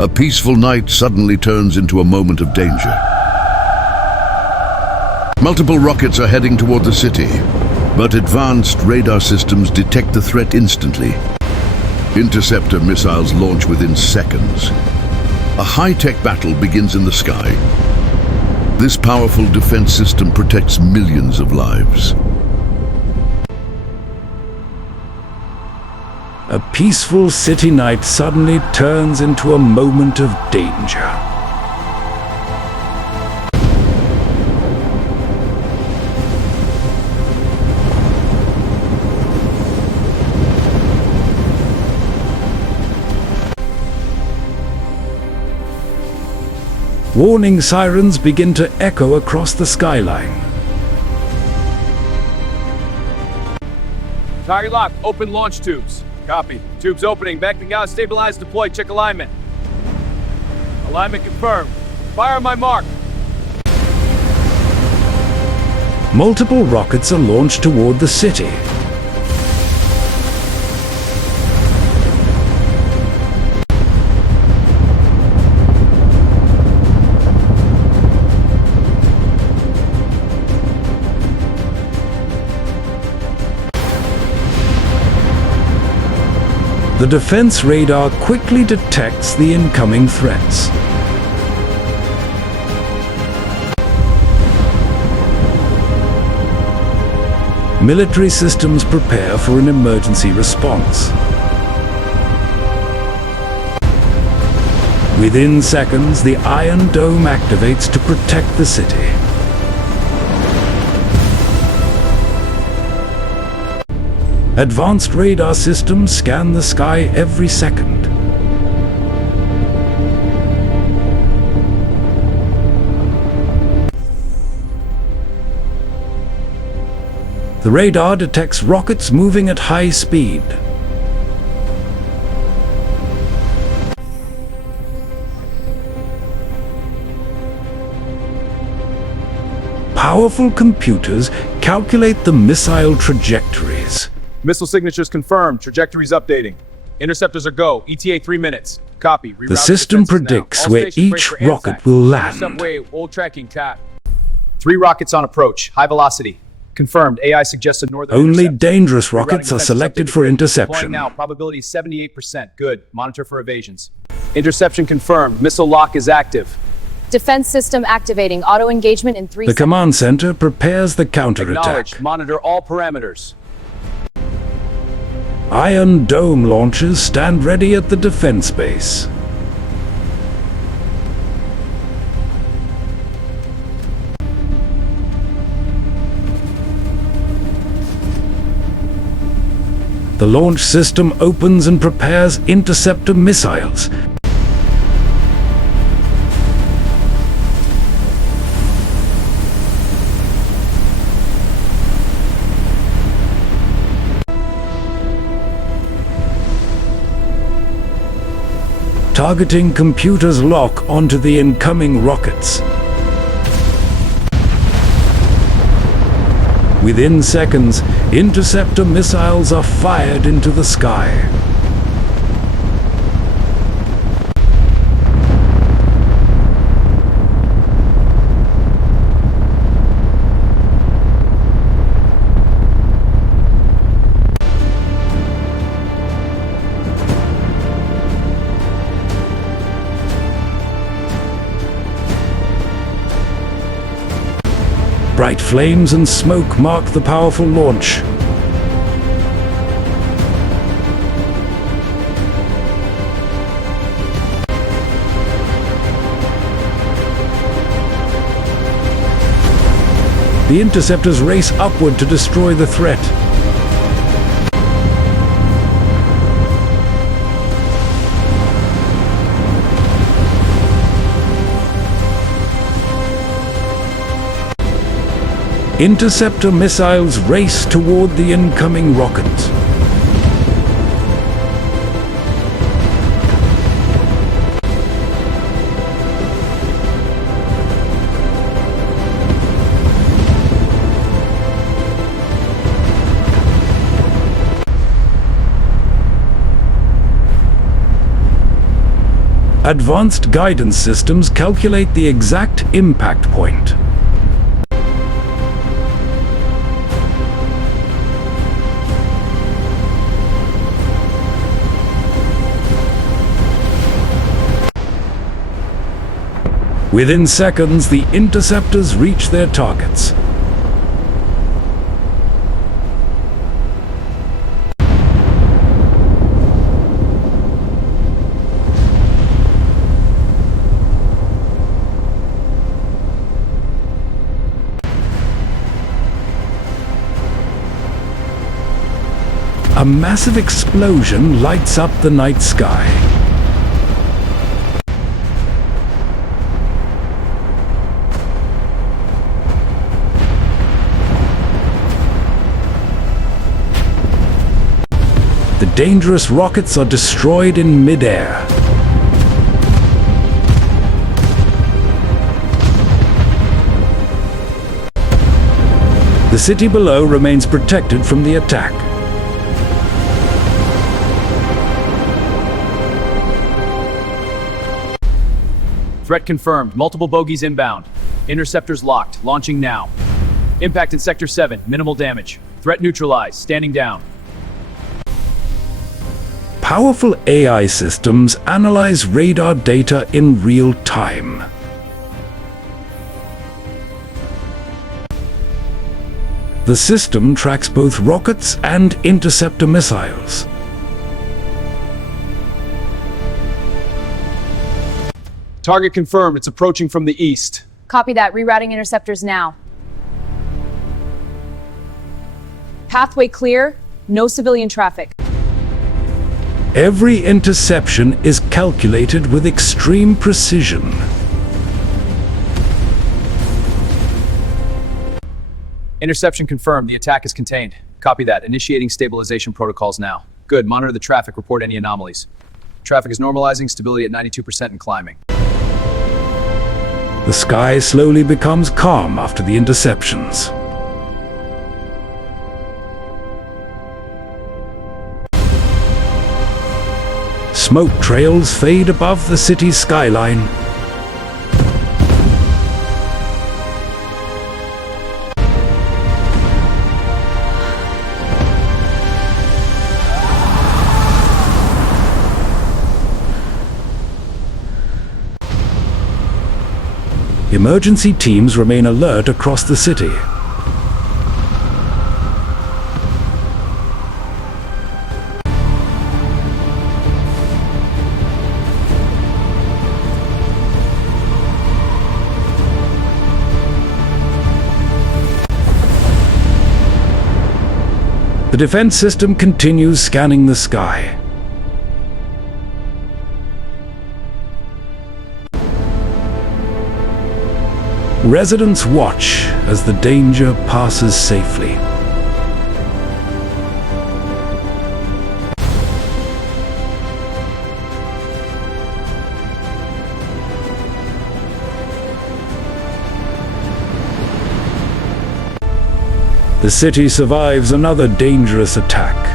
A peaceful night suddenly turns into a moment of danger. Multiple rockets are heading toward the city, but advanced radar systems detect the threat instantly. Interceptor missiles launch within seconds. A high-tech battle begins in the sky. This powerful defense system protects millions of lives. A peaceful city night suddenly turns into a moment of danger. Warning sirens begin to echo across the skyline. Target lock, open launch tubes. Copy. Tubes opening, backing out, stabilize, deploy, check alignment. Alignment confirmed. Fire on my mark. Multiple rockets are launched toward the city. The defense radar quickly detects the incoming threats. Military systems prepare for an emergency response. Within seconds, the Iron Dome activates to protect the city. Advanced radar systems scan the sky every second. The radar detects rockets moving at high speed. Powerful computers calculate the missile trajectories. Missile signatures confirmed. Trajectories updating. Interceptors are go. ETA 3 minutes. Copy. Reroute The system defenses now. predicts All where stations ready each for rocket ANZAC. will land. Subway, old tracking, tap. 3 rockets on approach. High velocity. Confirmed. AI suggested northern Only intercept. dangerous Rerouting rockets are defenses selected updated. for Deploying interception. now. Probability 78%. Good. Monitor for evasions. Interception confirmed. Missile lock is active. Defense system activating. Auto engagement in 3 The seconds. command center prepares the counterattack. Acknowledged. Monitor all parameters. Iron Dome launchers stand ready at the defense base. The launch system opens and prepares interceptor missiles. Targeting computers lock onto the incoming rockets. Within seconds, interceptor missiles are fired into the sky. Bright flames and smoke mark the powerful launch. The interceptors race upward to destroy the threat. Interceptor missiles race toward the incoming rockets. Advanced guidance systems calculate the exact impact point. Within seconds, the interceptors reach their targets. A massive explosion lights up the night sky. The dangerous rockets are destroyed in mid-air. The city below remains protected from the attack. Threat confirmed. Multiple bogies inbound. Interceptors locked. Launching now. Impact in Sector 7. Minimal damage. Threat neutralized. Standing down. Powerful AI systems analyze radar data in real time. The system tracks both rockets and interceptor missiles. Target confirmed. It's approaching from the east. Copy that. Rerouting interceptors now. Pathway clear. No civilian traffic. Every interception is calculated with extreme precision. Interception confirmed. The attack is contained. Copy that. Initiating stabilization protocols now. Good. Monitor the traffic. Report any anomalies. Traffic is normalizing. Stability at 92% and climbing. The sky slowly becomes calm after the interceptions. Smoke trails fade above the city's skyline. Emergency teams remain alert across the city. The defense system continues scanning the sky. Residents watch as the danger passes safely. The city survives another dangerous attack.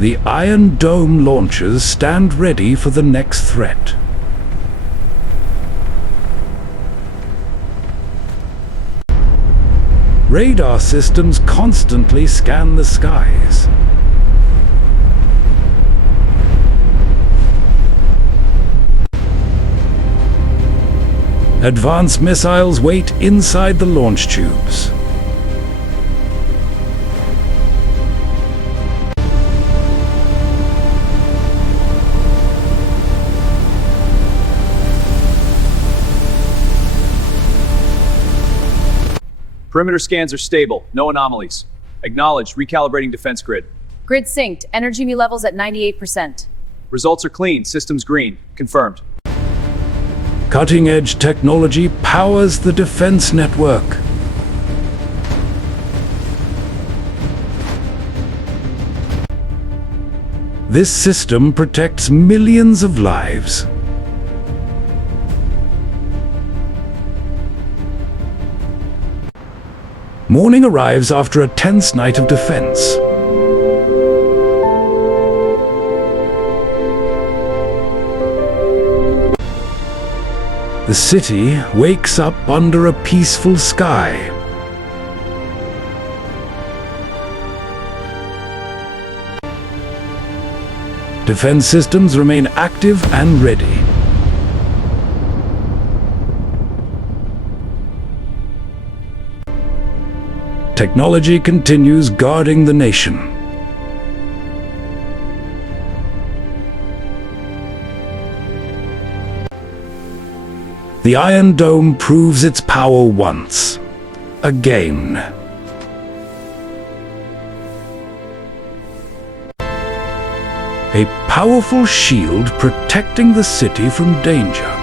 The Iron Dome launchers stand ready for the next threat. Radar systems constantly scan the skies. Advanced missiles wait inside the launch tubes. Perimeter scans are stable. No anomalies. Acknowledged. Recalibrating defense grid. Grid synced. Energy levels at 98%. Results are clean. Systems green. Confirmed. Cutting-edge technology powers the defense network. This system protects millions of lives. Morning arrives after a tense night of defense. The city wakes up under a peaceful sky. Defense systems remain active and ready. Technology continues guarding the nation. The Iron Dome proves its power once again. A powerful shield protecting the city from danger.